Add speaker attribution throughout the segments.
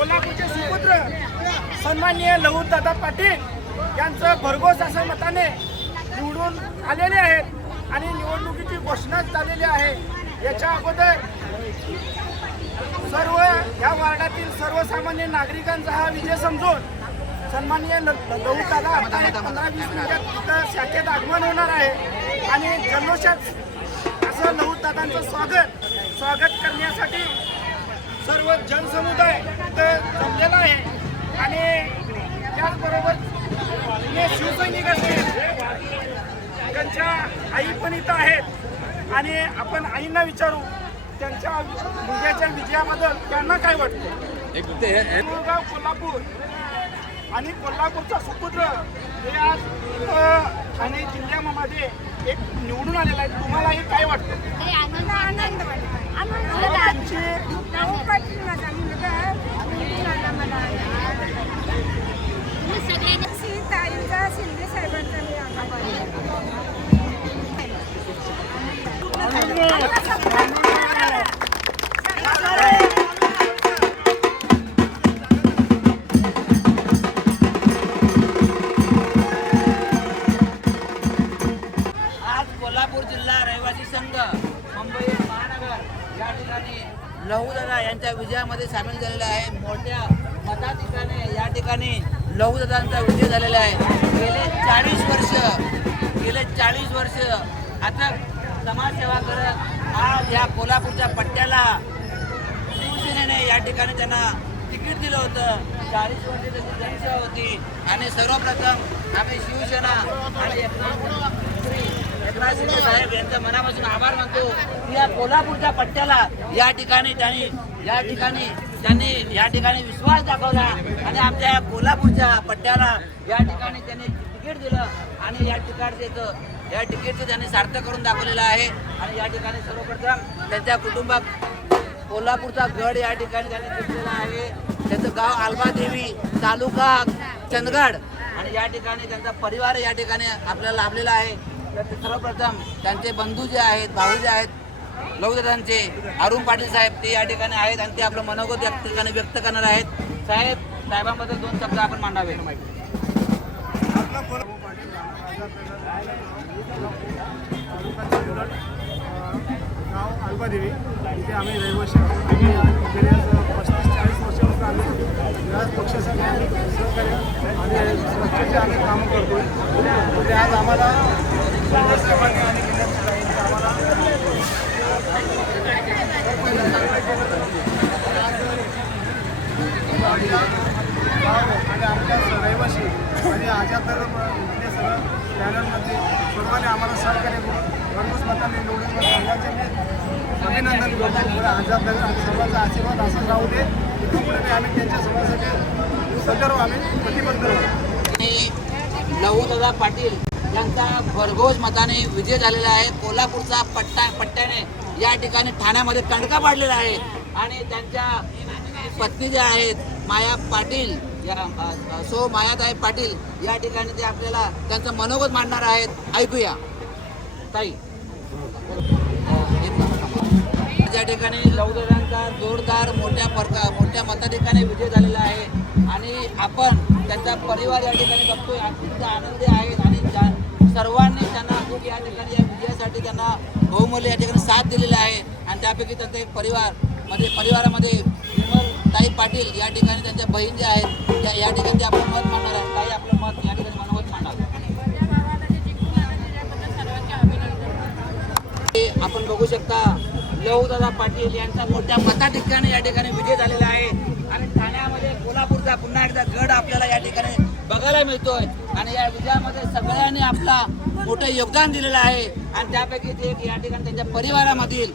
Speaker 1: कोल्हापूरचे सुपुत्र सन्माननीय लहूदादा पाटील यांचं भरघोस असं मताने निवडून आलेले आहेत आणि निवडणुकीची घोषणा झालेली आहे. याच्या अगोदर सर्व या वार्डातील सर्वसामान्य नागरिकांचा हा विजय समजून सन्माननीय लहू दादा आता एक पंधरा वीस मिनिटात शाखेत आगमन होणार आहे आणि जल्लोषात असं लहू दादांचं स्वागत स्वागत करण्यासाठी सर्व जनसमुदाय इथं जमलेला आहे. आणि त्याचबरोबर जे शिवसैनिक असतील त्यांच्या आई पण इथं आहेत. आणि आपण आईंना विचारू त्यांच्या मुलग्याच्या विजयाबद्दल त्यांना काय वाटतं? मुळगाव कोल्हापूर आणि कोल्हापूरचा सुपुत्र हे आज आणि जिल्ह्यामध्ये एक निवडून आलेला आहे. तुम्हालाही काय वाटतं?
Speaker 2: आनंद वाटतो. आनंद
Speaker 3: चाळीस वर्ष आता समाजसेवा करत आज या कोल्हापूरच्या पट्ट्याला शिवसेनेने या ठिकाणी त्यांना तिकीट दिलं होतं. चाळीस वर्ष त्याची जनसेवा होती. आणि सर्वप्रथम आम्ही शिवसेना आणि एकनाथ शिंदे साहेब यांच्या मनापासून आभार मानतो. की या कोल्हापूरच्या पट्ट्याला या ठिकाणी त्यांनी या ठिकाणी त्यांनी या ठिकाणी विश्वास दाखवला. आणि आमच्या या कोल्हापूरच्या पट्ट्याला या ठिकाणी त्यांनी तिकीट दिलं. आणि या ठिकाणचे या तिकीटचं त्यांनी सार्थ करून दाखवलेलं आहे. आणि या ठिकाणी सर्वप्रथम त्यांच्या कुटुंबात कोल्हापूरचा गड या ठिकाणी त्यांनी घेतलेला आहे. त्याचं गाव आल्बादेवी तालुका चंदगड. आणि या ठिकाणी त्यांचा परिवार या ठिकाणी आपल्याला लाभलेला आहे. तर सर्वप्रथम त्यांचे बंधू जे आहेत भाऊ जे आहेत लवदादांचे अरुण पाटील साहेब ते या ठिकाणी आहेत आणि ते आपलं मनोगत या ठिकाणी व्यक्त करणार आहेत. साहेब साहेबांबद्दल दोन शब्द आपण मांडावे.
Speaker 1: गाव अल्बादेवी इथे आम्ही रहिवाशी आहोत आणि पस्तीस चाळीस वर्षापासून आम्ही विराज पक्षासाठी आम्ही सहकार्य आणि स्वच्छतेचे आम्ही कामं करतो म्हणजे आज आम्हाला आणि जिल्ह्याच्या ताईंनी आम्हाला आणि आमच्या रहिवासी आणि आजातर इथले सगळं पॅनलमध्ये सर्वांनी आम्हाला सहकार्य करून घरपोच मतांनी निवडून सर्वांचे मी अभिनंदन करतो. पुढे आजाद आणि सर्वांचा आशीर्वाद असाच राहू दे. इथून पुढे आम्ही त्यांच्या सर्वांसाठी सदर्भ आम्ही प्रतिबद्ध राहू
Speaker 3: आणि पाटील यांचा भरघोस मताने विजय झालेला आहे. कोल्हापूरचा पट्टा पट्ट्याने या ठिकाणी ठाण्यामध्ये तडका पाडलेला आहे. आणि त्यांच्या पत्नी ज्या आहेत माया पाटील या सो मायाताई पाटील या ठिकाणी ते आपल्याला त्यांचं मनोगत मांडणार आहेत. ऐकूया. ताई. ज्या ठिकाणी लवदादांचा जोरदार मोठ्या फरका मोठ्या मताधिकाने विजय झालेला आहे आणि आपण त्यांचा परिवार या ठिकाणी बघतोय. अत्यंत आनंदी आहेत आणि सर्वांनी त्यांना खूप या ठिकाणी या विजयासाठी त्यांना बहुमूल्य या ठिकाणी साथ दिलेला आहे. आणि त्यापैकी त्यांचा एक परिवार म्हणजे परिवारामध्ये ताई पाटील या ठिकाणी त्यांच्या बहीण ज्या आहेत त्या या ठिकाणी ते आपलं मत मांडणार आहेत ताई आपलं मत या ठिकाणी मनोमत मांडणार आपण बघू शकता लहूदादा पाटील यांचा मोठ्या मताधिक्याने या ठिकाणी विजय झालेला आहे. आणि ठाण्यामध्ये कोल्हापूरचा पुन्हा एकदा गड आपल्याला या ठिकाणी बघायला मिळतोय. आणि या विजयामध्ये सगळ्यांनी आपला मोठं योगदान दिलेलं आहे. आणि त्यापैकी ते एक या ठिकाणी त्यांच्या परिवारामधील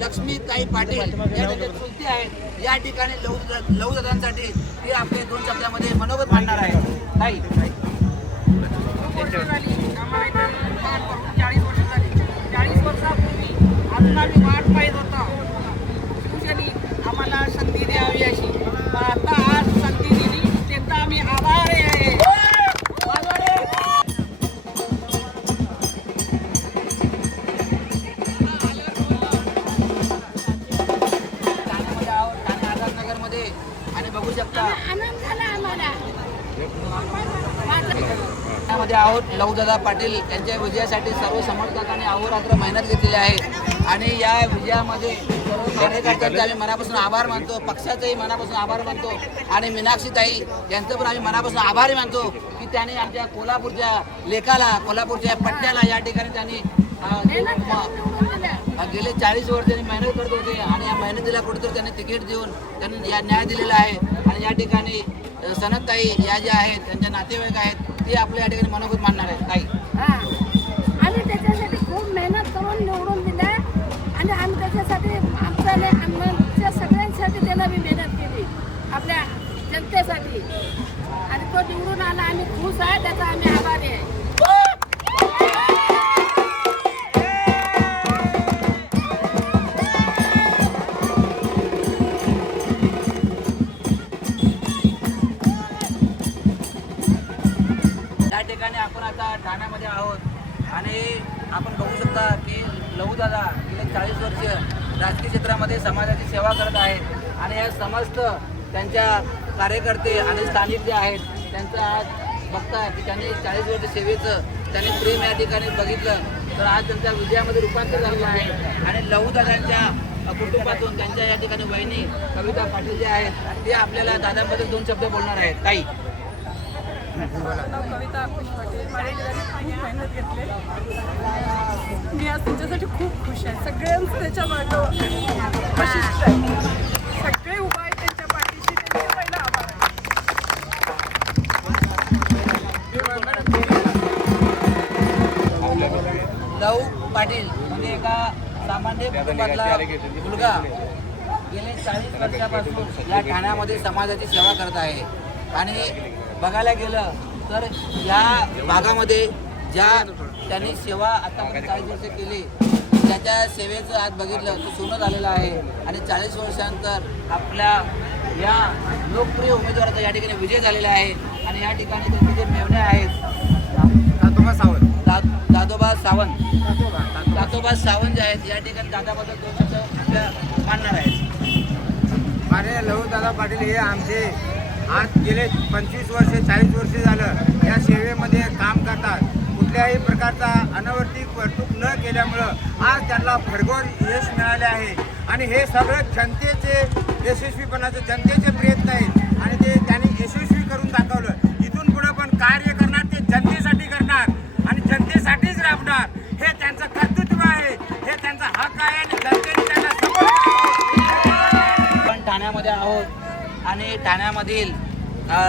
Speaker 3: लक्ष्मीताई पाटील या त्यांच्या चुलती आहेत. या ठिकाणी लव लहूदादांसाठी ते आपले दोन शब्दामध्ये मनोगत मांडणार आहे ताई.
Speaker 4: आम्हाला चाळीस वर्ष झाली. चाळीस वर्षापूर्वी आम्हाला आम्ही वाट पाहिजे होता. शिवसेनी आम्हाला संधी द्यावी अशी. आता आज संधी दिली त्यांचा आम्ही आभारी
Speaker 3: आहोत. लहूदादा पाटील यांच्या विजयासाठी सर्व समर्थकांनी अहोरात्र मेहनत घेतलेली आहे. आणि या विजयामध्ये सर्व कार्यकर्त्यांचे आम्ही मनापासून आभार मानतो. पक्षाचंही मनापासून आभार मानतो. आणि मीनाक्षी ताई यांचं पण आम्ही मनापासून आभारी मानतो की त्यांनी आमच्या कोल्हापूरच्या लेखाला कोल्हापूरच्या पट्ट्याला या ठिकाणी त्यांनी गेले चाळीस वर्ष त्यांनी मेहनत करत होते आणि या मेहनतीला कुठेतरी त्यांनी तिकीट देऊन त्यांनी या न्याय दिलेला आहे. आणि या ठिकाणी सनतताई या ज्या आहेत त्यांच्या नातेवाईक आहेत ते आपल्या या ठिकाणी मनोगत मानणार आहे ताई.
Speaker 2: हा. आम्ही त्याच्यासाठी खूप मेहनत करून निवडून दिल्या आणि आम्ही त्याच्यासाठी आमच्या ले- आमच्या सगळ्यांसाठी त्याला मी मेहनत केली आपल्या जनतेसाठी. आणि तो निवडून आला आम्ही खुश आहे त्याचा आम्ही आभारी आहे.
Speaker 3: आणि आपण बघू शकता की लहूदादा गेले चाळीस वर्ष राजकीय क्षेत्रामध्ये समाजाची सेवा करत आहेत. आणि या समस्त त्यांच्या कार्यकर्ते आणि स्थानिक जे आहेत त्यांचं आज बघता की त्यांनी चाळीस वर्ष सेवेचं त्यांनी प्रेम या ठिकाणी बघितलं. तर आज त्यांच्या विजयामध्ये रूपांतर झालेलं आहे. आणि लहूदादांच्या कुटुंबातून त्यांच्या या ठिकाणी वहिनी कविता पाटील जे आहेत ते आपल्याला दादांबद्दल दोन शब्द बोलणार आहेत. काही
Speaker 5: नाव कविता अकुश माझ्या खूप मेहनत मी आज तुमच्यासाठी खूप खुश आहे. सगळ्यांचं त्याच्या मागं वशिष्ठ आहे. सगळे उभा आहेत त्यांच्या पाठीशी. त्यांचे पहिला आभार
Speaker 3: पाटील म्हणजे एका सामान्य कुटुंबातला मुलगा गेले चाळीस वर्षापासून या ठाण्यामध्ये समाजाची सेवा करत आहे. आणि बघायला गेलं तर या भागामध्ये ज्या त्यांनी सेवा आतापर्यंत चाळीस वर्ष केली त्याच्या सेवेचं आज बघितलं तर सोनं झालेलं आहे. आणि चाळीस वर्षानंतर आपल्या या लोकप्रिय उमेदवाराचा या ठिकाणी विजय झालेला आहे. आणि या ठिकाणी त्यांचे जे मेवणे आहेत. दा- दादोबा सावंत. दादोबा सावंत जे आहेत या ठिकाणी दादाबद्दल दोन शब्द आपल्या मानणार आहेत.
Speaker 6: अरे लहू दादा पाटील हे आमचे आज गेले पंचवीस वर्ष चाळीस वर्ष झालं. या सेवेमध्ये काम करतात. कुठल्याही प्रकारचा अनवर्ती वर्तूक न केल्यामुळं आज त्यांना भरघोर यश मिळाले आहे. आणि हे सगळं जनतेचे यशस्वीपणाचे जनतेचे प्रयत्न आहेत. आणि ते त्यांनी यशस्वी करून दाखवलं. इथून पुढं पण कार्य करणार ते जनतेसाठी करणार. आणि जनतेसाठीच राबणार. हे त्यांचं कर्तृत्व आहे. हे त्यांचा हक आहे आणि जनतेने त्यांना
Speaker 3: आपण ठाण्यामध्ये आहोत. आणि ठाण्यामधील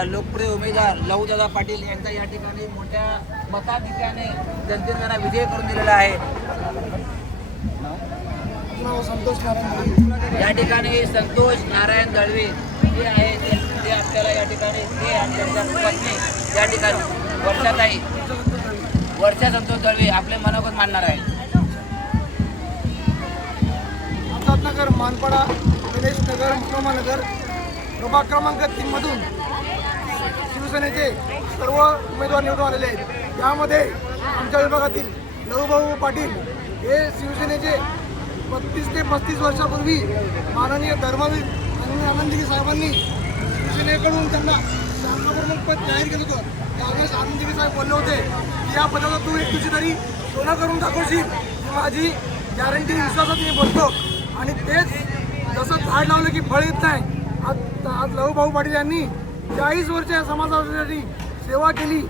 Speaker 3: लोकप्रिय उमेदवार लहूदादा पाटील यांचा या ठिकाणी मोठ्या मताधिक्याने जनतेने त्यांना विजय करून दिलेला आहे. या ठिकाणी संतोष नारायण दळवे जे आहे ते आपल्याला या ठिकाणी ते आणि त्यांच्या पत्नी या ठिकाणी वर्षाताई वर्षा संतोष दळवे आपले मनोगत मांडणार आहे
Speaker 7: नगर मानपाडा गणेश नगर उपमानगर प्रभाग क्रमांक तीनमधून शिवसेनेचे सर्व उमेदवार निवडून आलेले आहेत. यामध्ये आमच्या विभागातील लहूभाऊ पाटील हे शिवसेनेचे बत्तीस ते पस्तीस वर्षापूर्वी माननीय धर्मवीर आणि आनंदगिरी साहेबांनी शिवसेनेकडून त्यांना शाखाप्रमुख पद जाहीर केलं होतं. त्यावेळेस आनंदगिरी साहेब बोलले होते की या पदाला तू एक तुझी तरी सोनं करून दाखवशील. माझी गॅरंटी विश्वासात मी बोलतो. आणि तेच जसं झाड लावलं की फळ येत नाही आज आज लहू भाऊ पाटील यांनी चाळीस वर्ष या समाजासाठी सेवा केली.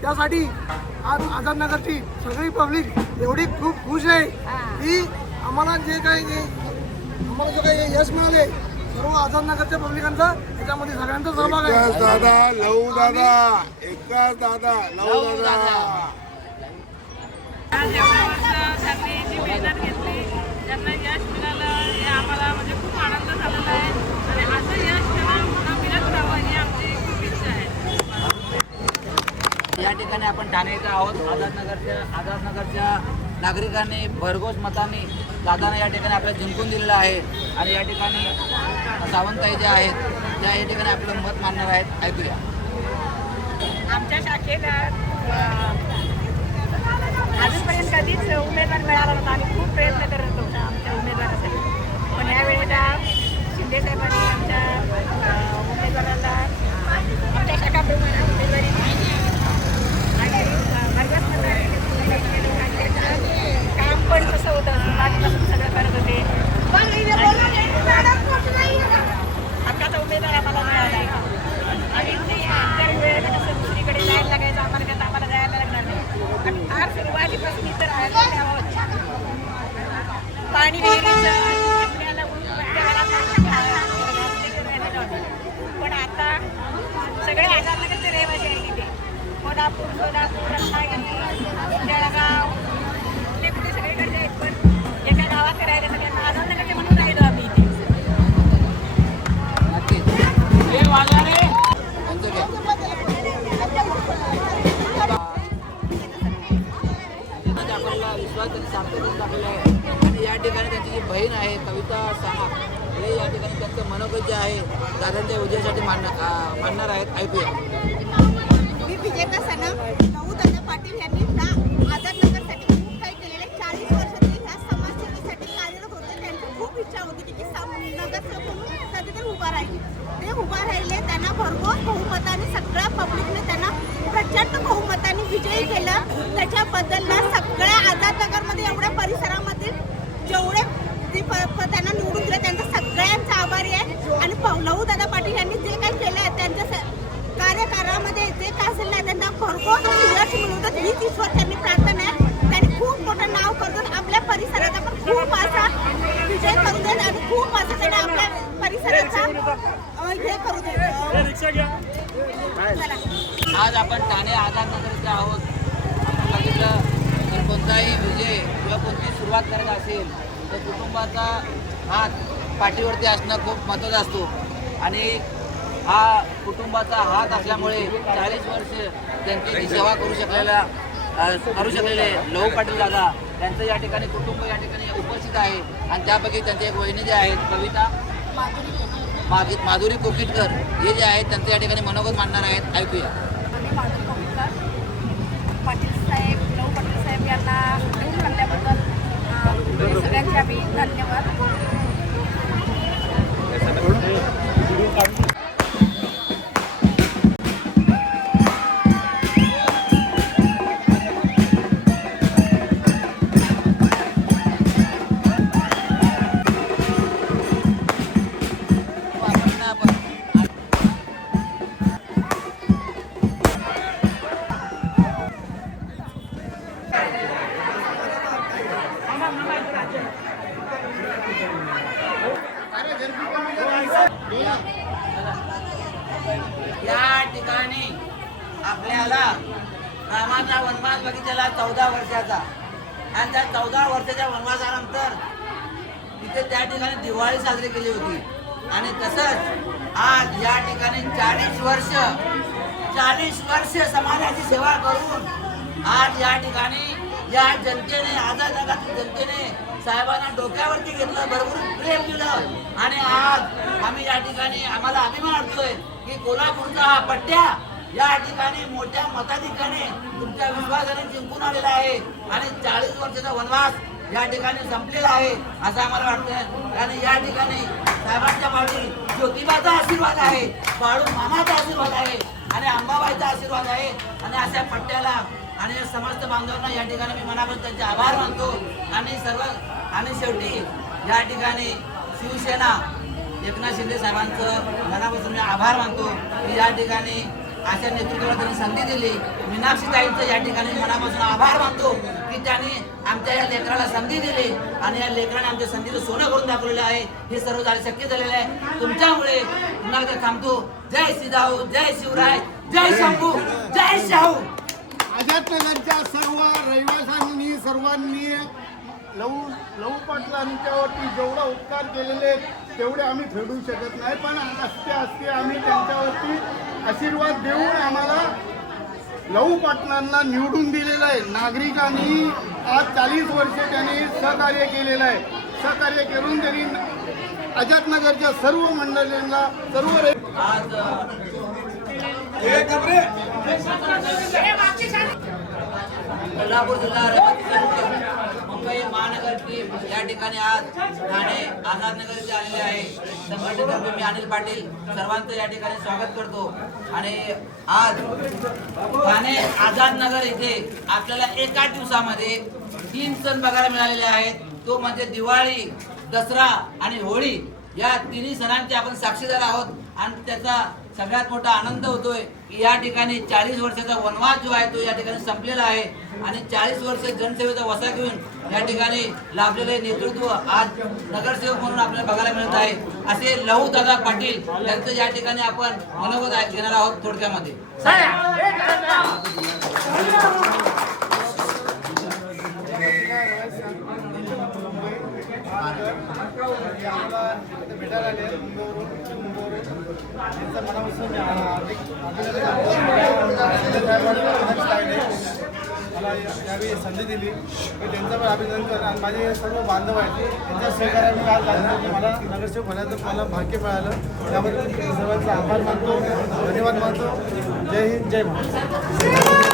Speaker 7: त्यासाठी आज आझादनगरची सगळी पब्लिक एवढी खूप खुश आहे की आम्हाला जे काही जे आम्हाला जे काही यश मिळाले सर्व आझादनगरच्या पब्लिकांचा त्याच्यामध्ये सगळ्यांचा सहभाग आहे.
Speaker 4: दादा लहू दादा एकाच दादा लहू दादा.
Speaker 5: आज एवढ्या वर्ष त्यांनी जी मेहनत घेतली त्यांना यश मिळालं हे आम्हाला म्हणजे खूप आनंद झालेला आहे.
Speaker 3: या ठिकाणी आपण ठाणे इथं आहोत. आझादनगरच्या आझादनगरच्या नागरिकांनी भरघोस मतांनी दादांना या ठिकाणी आपल्याला जिंकून दिलेलं आहे. आणि या ठिकाणी सावंतताई ज्या आहेत त्या या ठिकाणी आपलं मत मानणार आहेत. ऐकूया.
Speaker 2: आमच्या शाखेला अजूनपर्यंत कधीच उमेदवार मिळाला नव्हता. आम्ही खूप प्रयत्न करत होतो आमच्या उमेदवारासाठी. पण यावेळेला शिंदे साहेबांनी आमच्या उमेदवाराला आमच्या शाखाप्रमाणे उमेदवारी काम पण कसं
Speaker 8: होतं आजपासून सगळं करत होते आता तर उमेदवार आम्हाला मिळाला आणि त्या दुसरीकडे जायला लागायचं आम्हाला त्यात आम्हाला जायला लागणार नाही फार सुरुवातीपासून इतर पाणी विहिरीचं सोलापूर रत्नागिरी जळगाव.
Speaker 3: कुठे आहेत पण एका सगळ्यांना म्हणून राहिलो आम्ही आपल्याला विश्वास त्यांनी दाखवला आहे आणि या ठिकाणी त्यांची जी बहीण आहे कविता साहा हे या ठिकाणी त्यांचं मनोगत जे आहे दादांच्या विजयासाठी मांडणार मांडणार आहेत ऐकूया.
Speaker 9: येत असताना नऊ दादा पाटील यांनी ह्या आझादनगरसाठी खूप काही केलेले चाळीस वर्ष ते ह्या समाजसेवेसाठी कार्यरत होते. त्यांची खूप इच्छा होती की नगरसेवक म्हणून कधीतरी उभा राहिले. ते उभा राहिले त्यांना भरघोस बहुमताने सगळ्या पब्लिकने त्यांना प्रचंड बहुमताने विजयी केलं. त्याच्याबद्दल ना सगळ्या आझादनगरमध्ये एवढ्या परिसरामध्ये जेवढे जे प- प- त्यांना निवडून दिलं त्यांचा सगळ्यांचा आभारी आहे आणि लहू दादा पाटील यांनी जे काही केलं आहे त्यांच्या स- कार्यकारामध्ये जे काय असेल ना त्यांना यश मिळवतात हीच ईश्वरच्यांनी प्रार्थना आहे. त्यांनी खूप मोठं नाव करतात आपल्या परिसराचा पण खूप असा विजय करू देत आणि खूप असं त्यांनी आपल्या परिसराचा हे करू देत.
Speaker 3: आज आपण ठाणे आझादनगरचे आहोत. आपण बघितलं तर कोणताही विजय किंवा कोणती सुरुवात करायची असेल तर कुटुंबाचा हात पाठीवरती असणं खूप महत्त्वाचा असतो. आणि हा कुटुंबाचा हात असल्यामुळे चाळीस वर्ष त्यांची सेवा करू शकलेला करू शकलेले लहू पाटील दादा त्यांचं या ठिकाणी कुटुंब या ठिकाणी उपस्थित आहे. आणि त्यापैकी त्यांचे एक वहिनी जे आहेत कविता मागी माधुरी कोकिटकर. हे जे आहेत त्यांचं या ठिकाणी मनोगत मांडणार आहेत. ऐकूया.
Speaker 2: माधुरी पाटील साहेब लहू पाटील साहेब यांना निवडून आणल्याबद्दल सगळ्यांचे आम्ही धन्यवाद.
Speaker 3: या ठिकाणी आपल्याला रामाचा वनवास बघितलेला चौदा वर्षाचा. आणि त्या चौदा वर्षाच्या वनवासानंतर तिथे त्या ठिकाणी दिवाळी साजरी केली होती. आणि तसंच आज या ठिकाणी चाळीस वर्ष चाळीस वर्ष समाजाची सेवा करून आज या ठिकाणी या जनतेने आझाद जगातील जनतेने साहेबांना डोक्यावरती घेतलं भरपूर प्रेम दिलं. आणि आज आम्ही या ठिकाणी आम्हाला अभिमान वाटतोय की कोल्हापूरचा हा पट्ट्या या ठिकाणी मोठ्या मताधिकाने तुमच्या विश्वासाने जिंकून आलेला आहे. आणि चाळीस वर्षाचा वनवास या ठिकाणी संपलेला आहे असं आम्हाला वाटतंय. आणि या ठिकाणी साहेबांच्या पाठी ज्योतिबाचा आशीर्वाद आहे बाळू मामाचा आशीर्वाद आहे आणि अंबाबाईचा आशीर्वाद आहे. आणि अशा पट्ट्याला आणि समस्त बांधवांना या ठिकाणी मी मनापासून त्यांचे आभार मानतो. आणि सर्व आणि शेवटी या ठिकाणी शिवसेना एकनाथ शिंदे साहेबांचं मनापासून मी आभार मानतो. की या ठिकाणी अशा नेतृत्वाला त्यांनी संधी दिली. मीनाक्षीताईंचं या ठिकाणी मनापासून आभार मानतो की त्यांनी आमच्या या लेकराला संधी दिली आणि या लेकराने आमच्या संधीचं सोनं करून दाखवलेलं आहे. हे सर्व झाले शक्य झालेलं आहे. तुमच्यामुळे तुम्हाला एकदा थांबतो? जय सिदाऊ जय शिवराय जय शंभू जय शाहू.
Speaker 10: आझादनगरच्या सर्व रहिवाशांनी सर्वांनी लहू लहू पाटलांच्यावरती जेवढा उपकार केलेले तेवढे आम्ही फेडू शकत नाही. पण असते असते आम्ही त्यांच्यावरती आशीर्वाद देऊन आम्हाला लहू पाटलांना निवडून दिलेलं आहे. नागरिकांनी आज चाळीस वर्ष त्यांनी सहकार्य केलेलं आहे. सहकार्य करून त्यांनी आझादनगरच्या सर्व मंडळींना सर्व
Speaker 3: कोल्हापूर जिल्हा महानगरची महानगर या ठिकाणी आज ठाणे आझादनगर इथे आलेले आहे. संघटनेतर्फे मी अनिल पाटील सर्वांचं या ठिकाणी स्वागत करतो. आणि आज ठाणे आझादनगर इथे आपल्याला एका दिवसामध्ये तीन सण बघायला मिळालेले आहेत. तो म्हणजे दिवाळी दसरा आणि होळी. या तिन्ही सणांचे आपण साक्षीदार आहोत आणि त्याचा सगळ्यात मोठा आनंद होतोय. की या ठिकाणी चाळीस वर्षाचा वनवास जो आहे तो या ठिकाणी संपलेला आहे. आणि चाळीस वर्ष जनसेवेचा वसा घेऊन या ठिकाणी लाभलेले नेतृत्व आज नगरसेवक म्हणून आपल्याला बघायला मिळत आहे. असे लहू दादा पाटील यांचं या ठिकाणी आपण मनोगत घेणार आहोत थोडक्यामध्ये.
Speaker 1: भेटायला आले मुंबईवरून मुंबईवरून त्यांचं मनापासून हार्दिक मला यावेळी संधी दिली मी त्यांचं पण अभिनंदन करतो आणि माझे सर्व बांधव आहेत त्यांच्या सहकार्याने आज लागलं मला नगरसेवक होण्याचं मला भाग्य मिळालं त्याबद्दल सर्वांचा आभार मानतो धन्यवाद मानतो. जय हिंद जय महाराष्ट्र